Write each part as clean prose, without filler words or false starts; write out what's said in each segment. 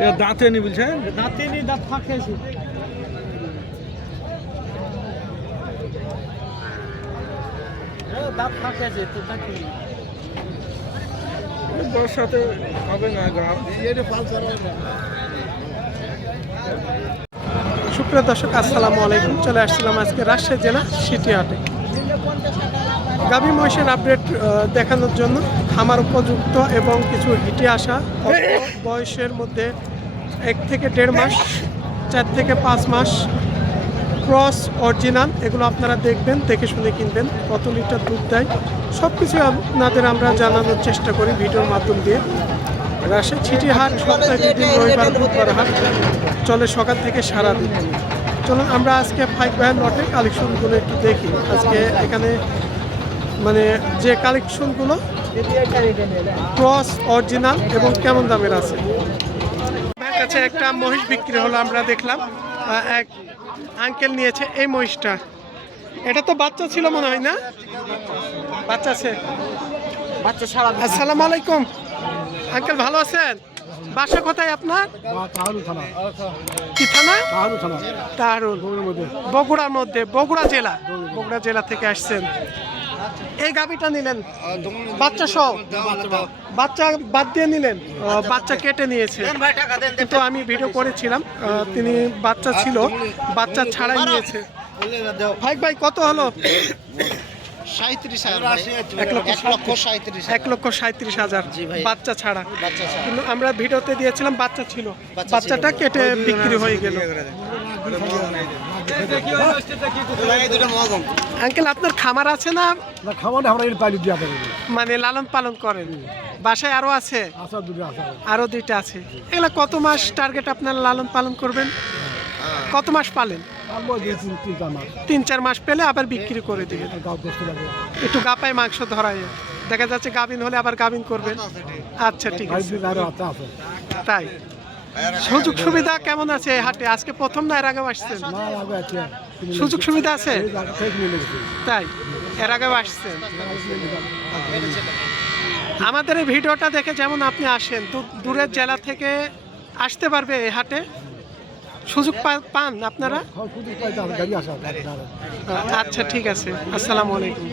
এটা দাঁতে নি বলছেন? দাঁতে নি, দাঁত ফাঁকেছে। দাঁত ফাঁকেছে তো দাঁতে বড় সাথে হবে না গ্রাম। সুপ্রিয় দর্শক, আসসালামু আলাইকুম। চলে আসছিলাম আজকে রাজশাহী জেলা সিটিহাটে গাভী মহিষের আপডেট দেখানোর জন্য। খামার উপযুক্ত এবং কিছু হিটে আসা অল্প বয়সের মধ্যে 1 থেকে 1.5 মাস, 4 থেকে 5 মাস ক্রস অরিজিনাল, এগুলো আপনারা দেখবেন, দেখে শুনে কিনবেন। কত লিটার দুধ দেয় সব কিছু আপনাদের আমরা জানানোর চেষ্টা করি ভিডিওর মাধ্যম দিয়ে। রাজশাহী সিটিহাট সপ্তাহে 2 দিন, রবিবার বুধবার হাট চলে সকাল থেকে সারাদিন। চলুন আমরা আজকে ফাইভ ভাইয়ের লটের কালেকশনগুলো একটু দেখি। আজকে এখানে মানে যে কালেকশনগুলো ক্রস অরিজিনাল এবং কেমন দামের আছে। ভাইয়ের কাছে একটা মহিষ বিক্রি হলো, আমরা দেখলাম এক আঙ্কেল নিয়েছে এই মহিষটা। এটা তো বাচ্চা ছিল মনে হয় না? বাচ্চা আছে, বাচ্চা ছাড়া। আসসালামু আলাইকুম আঙ্কেল, ভালো আছেন? বাসা কোথায় আপনার? কি থানা? তাহরুল, বগুড়ার মধ্যে, বগুড়া জেলা থেকে আসছেন। এই গাভীটা নিলেন বাচ্চা সহ? বাচ্চা বাদ দিয়ে নিলেন? বাচ্চা কেটে নিয়েছে, কিন্তু আমি ভিডিও করেছিলাম তিনি বাচ্চা ছিল, বাচ্চা ছাড়াই নিয়েছে। ভাই কত হলো? 1,37,000 বাচ্চা ছাড়া। কিন্তু আমরা ভিডিওতে দিয়েছিলাম বাচ্চা ছিল, বাচ্চাটা কেটে বিক্রি হয়ে গেল। আঙ্কেল আপনার খামার আছে না? মানে লালন পালন করেন? বাসায় আরো আছে? আরো 2টা আছে। এগুলা কত মাস টার্গেট আপনার লালন পালন করবেন? কত মাস পালেন? 3-4 মাস পেলে আবার বিক্রি করে দিবেন। একটু গাপায় মাংস ধরায়, দেখা যাচ্ছে গাভিন হলে আবার গাভিন করবেন। আচ্ছা ঠিক আছে। তাই সুযোগ সুবিধা কেমন আছে হাটে? আজকে প্রথম না এর আগেও আসছেন? সুযোগ সুবিধা আছে তাই এর আগেও আসছেন। আমাদের এই ভিডিওটা দেখে যেমন আপনি আসেন, দূরের জেলা থেকে আসতে পারবে এই হাটে, সুযোগ পান আপনারা? আচ্ছা ঠিক আছে, আসসালামু আলাইকুম।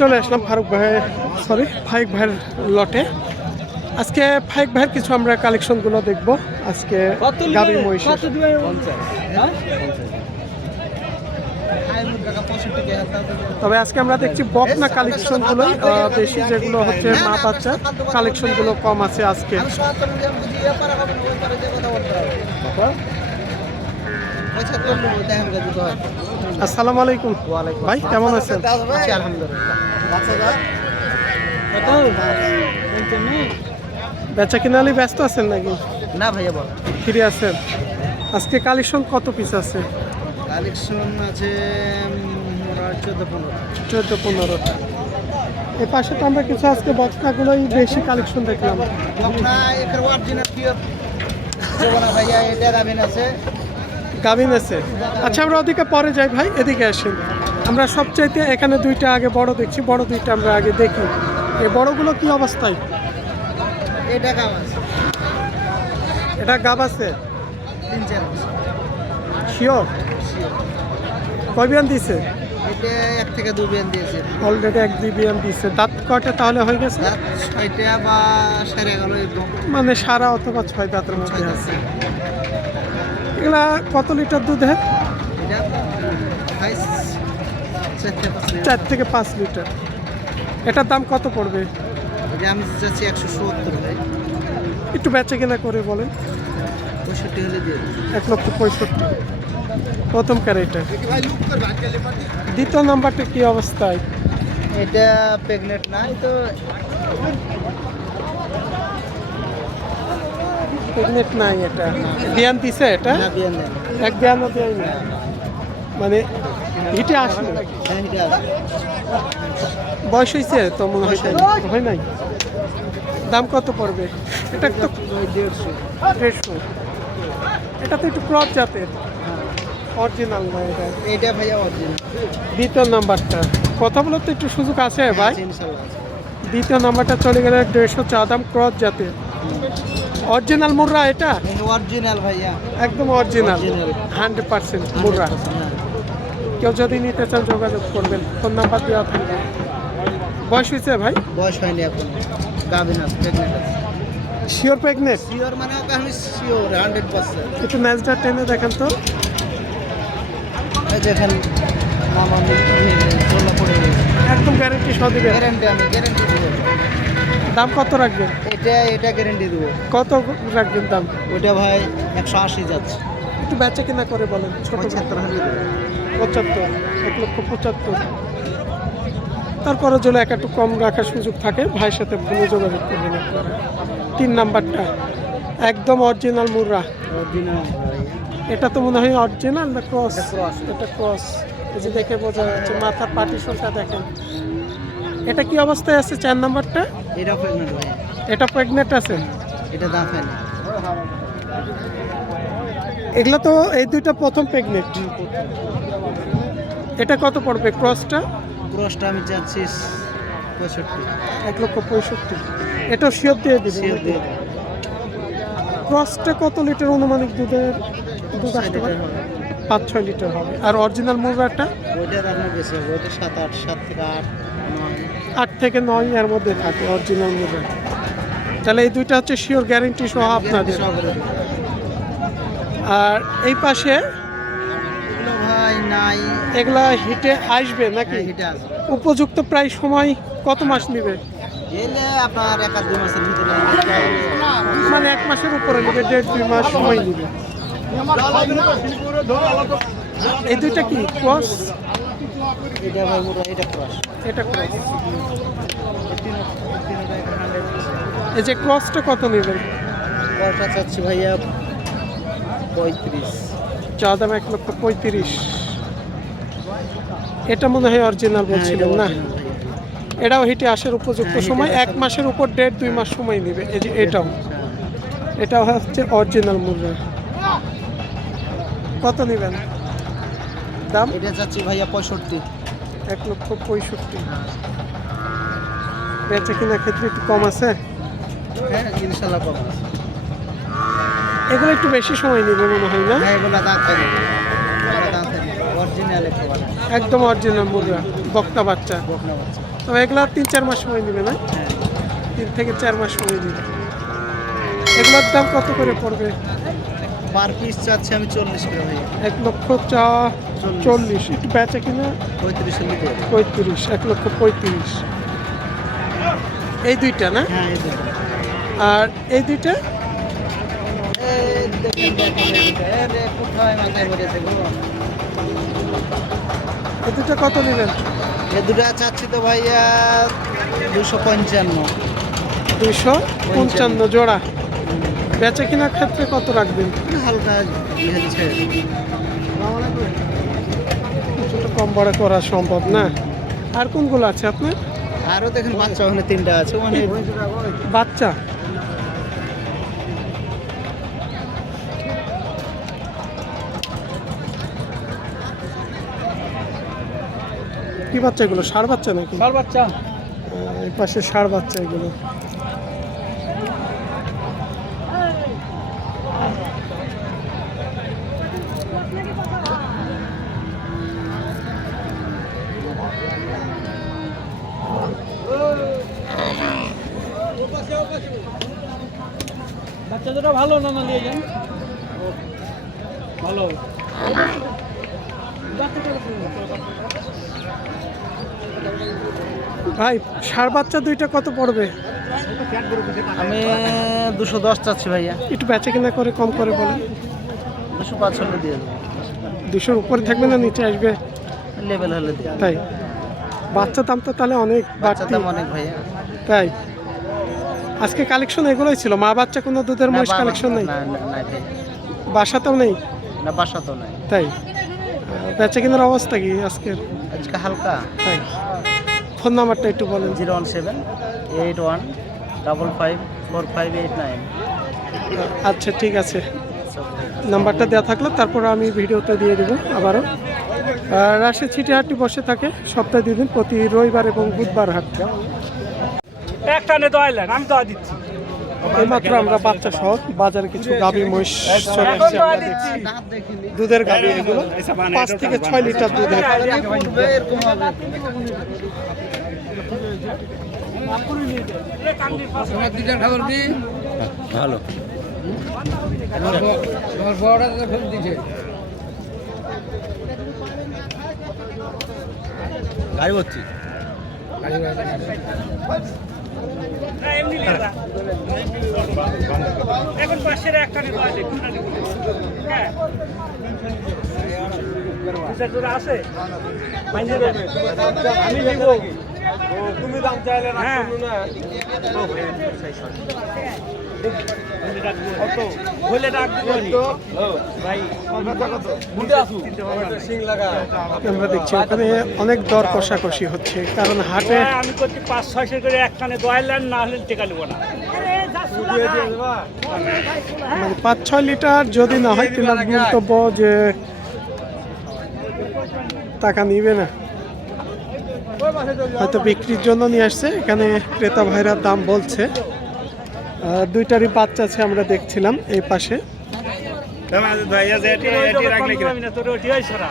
চলে আসলাম ফাইভ ভাইয়ের লটে। আজকে ফাইভ ভাইয়ের কিছু আমরা কালেকশনগুলো দেখবো। আজকে গাভী মহিষ, তবে আজকে আমরা দেখছি বকনা কালেকশনগুলো বেশি, যেগুলো হচ্ছে মা বাচ্চা কালেকশনগুলো কম আছে আজকে। আসসালামু আলাইকুম ভাই, কেমন আছেন? বেচা কিনালি ব্যস্ত আছেন নাকি? না ভাইয়া, বল। ফিরে আছেন? আজকে কালেকশন কত পিস আছে? কালেকশন আছে 14-15টা। এর পাশে তো আমরা কিছু আজকে বকনাগুলোই বেশি কালেকশন দেখলাম। গাভিন আছে। আচ্ছা আমরা ওদিকে পরে যাই ভাই, এদিকে আসেন। আমরা সবচাইতে এখানে 2টা আগে বড় দেখছি, বড় 2টা আমরা আগে দেখি। এই বড়গুলো কি অবস্থায়? এটা গাব আছে 3-4 বছর। শিওর? কয় বিয়ান দিছে? এটা 1 থেকে 2 বিয়ান দিয়েছে। অলরেডি 1-2 বিয়ান দিছে। দাঁত কয়টা তাহলে হয়ে গেছে? 6টা বা 11.5 মানে সারা অথবা 6 দাঁতের মধ্যে আছে। এগুলা কত লিটার দুধ হয়? এটা 4 থেকে 5 লিটার। এটার দাম কত পড়বে? আমি যাচ্ছি 170 ভাই। একটু বেচা কেনা করে বলেন। 65 হলে দিয়ে 1,65,000 প্রথম ক্যারেটটা। দ্বিতীয় নাম্বারটা কি অবস্থায়? এটা প্রেগনেন্ট নাই তো, প্রেগনেন্ট নাই। এটা বিয়ান দিছে? এটা না বিয়ান নেই। এক বিয়ানও দেয় না, মানে হিটে আসলে বয়স হয়েছে তো মনে হয়, হয় নাই। দাম কত পড়বে? এটা তো 150। এটা তো একটু ক্রস জাতের, অরিজিনাল না এটা? এটা ভাইয়া অরিজিনাল। দ্বিতীয় নাম্বারটা কথা বলতে একটু সুযোগ আছে ভাই? দ্বিতীয় নাম্বারটা চলে গেলে 150 চা দাম, ক্রস জাতের। অরিজিনাল মুর্রা এটা? অরিজিনাল ভাইয়া, একদম অরিজিনাল, Original। 100% মুর্রা। কেউ যদি নিতে চান যোগাযোগ করবেন, ফোন নাম্বার দেওয়া থাকবে। বয়স হয়েছে ভাই? বয়স হয়নি এখন, গাভিন আছে, প্রেগনেন্ট আছে। Sure pregnant? শিওর মানে ওকে আমি শিওর 100%। একটু ন্যাজটা টেনে দেখেন তো। এই দেখেন মামা চলা পড়ে গেছে। একদম গ্যারেন্টি সহ দিবে? গ্যারেন্টি, আমি গ্যারেন্টি দেবো। দাম কত রাখবেন? এটা গ্যারেন্টি দেবো। কত রাখবেন দাম? ওইটা ভাই 180 যাচ্ছে। একটু বেচা কিনা করে বলেন। ছোট 75 হলে দেবো। 75, 1,75,000। তারপরে যদি একটু কম রাখার সুযোগ থাকে ভাইয়ের সাথে ফোনে যোগাযোগ করবেন আপনারা। 3 নাম্বারটা একদম অরিজিনাল মুর্রা। অরিজিনাল ভাই। এটা তো মনে হয় অরিজিনাল না ক্রস? এটা cross। এটা ক্রস। এই যে দেখে বোঝা যাচ্ছে, মাথার পার্টিশনটা দেখেন। এটা কি অবস্থায় আছে 4 নাম্বারটা? এটা প্রেগনেন্ট ভাই। এটা প্রেগনেন্ট আছে? এটা দাঁত হয়নি। এগুলো তো এই দুইটা প্রথম প্রেগনেন্ট। এটা কত পড়বে ক্রসটা? ক্রসটা আমি চাচ্ছি 65। 1,65,000। এটাও শিওর দিয়ে দিবে? শিওর দিয়ে দেবো। ক্রসটা কত লিটার অনুমানিক দুধের দুধ আসতে পারে? 5-6 লিটার হবে। আর অরিজিনাল মুরগাটা? ওইটা আপনার বেশি হবে, ওইটা 7-8, 7 থেকে 8, 9। 8 থেকে 9 এর মধ্যে থাকে অরিজিনাল মুরগা। তাহলে এই দুইটা হচ্ছে শিওর গ্যারেন্টি সহ আপনাদের। আর এই পাশে এগুলো ভাই নাই। এগুলা হিটে আসবে নাকি? এটা আছে। উপযুক্ত প্রায় সময় কত মাস নেবে? এলে আপনার 1-2 মাসের ভিতরে। মানে 1 মাসের উপরে নেবে, 1.5-2 মাস সময় নেবে। এই দুইটা কি ক্রস? এটা ভাই মোটা, এটা ক্রস। এটা ক্রস। এই যে ক্রসটা কত নেবেন? ক্রসটা চাচ্ছি ভাইয়া 35। চা দাম 1,35,000। এটা মনে হয় অরিজিনাল বলছিলেন না? এটাও হিটে আসার উপযুক্ত হ্যাঁ, সময়, হিটে 1 মাসের উপর 1.5-2 মাস সময় নেবে। এই যে এটাও হচ্ছে অরিজিনাল মুরগা। কত নেবেন দাম? এটা চাচ্ছি ভাইয়া 65। 1,65,000। বেচে কিনা ক্ষেত্রে একটু কম আছে? হ্যাঁ ইনশাআল্লাহ পাবো। এগুলো একটু বেশি সময় নেবে মনে হয় না? হ্যাঁ এগুলো দাঁত হয়নি। এগুলো দাঁত হয়নি। অরিজিনাল একেবারে। একদম অরিজিনাল মুরগা, বক্তা বাচ্চা। বকনা বাচ্চা। তবে এগুলো 3-4 মাস সময় নেবে না? হ্যাঁ। 3 থেকে 4 মাস সময় নেবে। এগুলোর দাম কত করে পড়বে? পার পিস চাচ্ছি আমি 40 করে ভাইয়া। 1,40,000। একটু বেচা কিনা 35 হলে দিয়ে দেবো। 35, 1,35,000। এই দুইটা না? হ্যাঁ এই দুটো। আর এই দুইটা? এই দেখেন দেখেন এই দুটো। রে কোথায় মাথায় পড়েছে গো? এই দুটো কত নেবেন? এই দুটো চাচ্ছি তো ভাইয়া 255। 255 জোড়া। বেচা কিনার ক্ষেত্রে কত রাখবেন? হালকা হেলছে। কিছুটা কম বড় করা সম্ভব না? আর কোনগুলো আছে আপনার? আরও দেখেন বাচ্চা ওখানে 3টা আছে মানে বাচ্চা? কি বাচ্চা এগুলো? ষাঁড় বাচ্চা নাকি? ষাঁড় বাচ্চা। এই পাশে ষাঁড় বাচ্চা এগুলো। বাচ্চা দুটো ভালো না নিয়ে যান। ভালো। ভাই ষাঁড় বাচ্চা দুইটা কত পড়বে? আমি 210 চাচ্ছি ভাইয়া। একটু বেচা কিনা করে কম করে বলেন। 205 হলে দিয়ে দেবো। 200-র উপরে থাকবে না নিচে আসবে? লেভেল হলে দিয়ে দেবো। তাই বাচ্চার দাম তো তাহলে অনেক বাচ্চার বাড়তি। দাম অনেক ভাইয়া। তাই আজকে কালেকশন এগুলোই ছিল? মা বাচ্চা কোনো দুধের মহিষ কালেকশন নেই? না না না ভাই। বাসাতেও নেই? না বাসা তো নাই। তাই বেচা কেনার অবস্থা কি আজকের? আজকে হালকা। তাই ফোন নাম্বারটা একটু বলেন। 01781554589। আচ্ছা ঠিক আছে, নাম্বারটা দেওয়া থাকলো, তারপর আমি ভিডিওতে দিয়ে দেবো আবারও। রাজশাহী চিটিহাটটি বসে থাকে সপ্তাহে 2 দিন, প্রতি রবিবার এবং বুধবার হাট। একটা নে দোয়াইলেন, আমি দোয়া দিচ্ছি। এইমাত্র আমরা বাচ্চা সহ বাজারে কিছু গাভী মহিষ চলে আসছে আমরা দেখছি। দুধের গাভী এগুলো 5 থেকে 6 লিটার দুধের। এরকম হবে। ভালো গাড়ি হচ্ছে না, এমনি নিয়ে যা। এখন পাশের একটা নে দোয়াইলে, কোনটা নিবি? হ্যাঁ। দুটা জোড়া আছে? মাইনে দেবে। আমি নিব। তুমি দাম চাইলে না হ্যাঁ। করলো না বলে ডাক দিব ভাই। সিং লাগা আমরা দেখছি ওখানে অনেক দর কষাকষি হচ্ছে, কারণ হাটে হ্যাঁ, আমি করছি 5-600 করে একখানে দোয়াইলেন, না হলে টেকা নেবো না। মানে 5-6 লিটার যদি না হয় তিনার মন্তব্য যে টাকা নিবে না, হয়তো বিক্রির জন্য নিয়ে আসছে। এখানে ক্রেতা ভাইরা দাম বলছে। দুইটারই বাচ্চা আছে আমরা দেখছিলাম এই পাশে। তোর ওই জগৎ বন্ধ করবি না, তোর ওটি ওই ছড়া।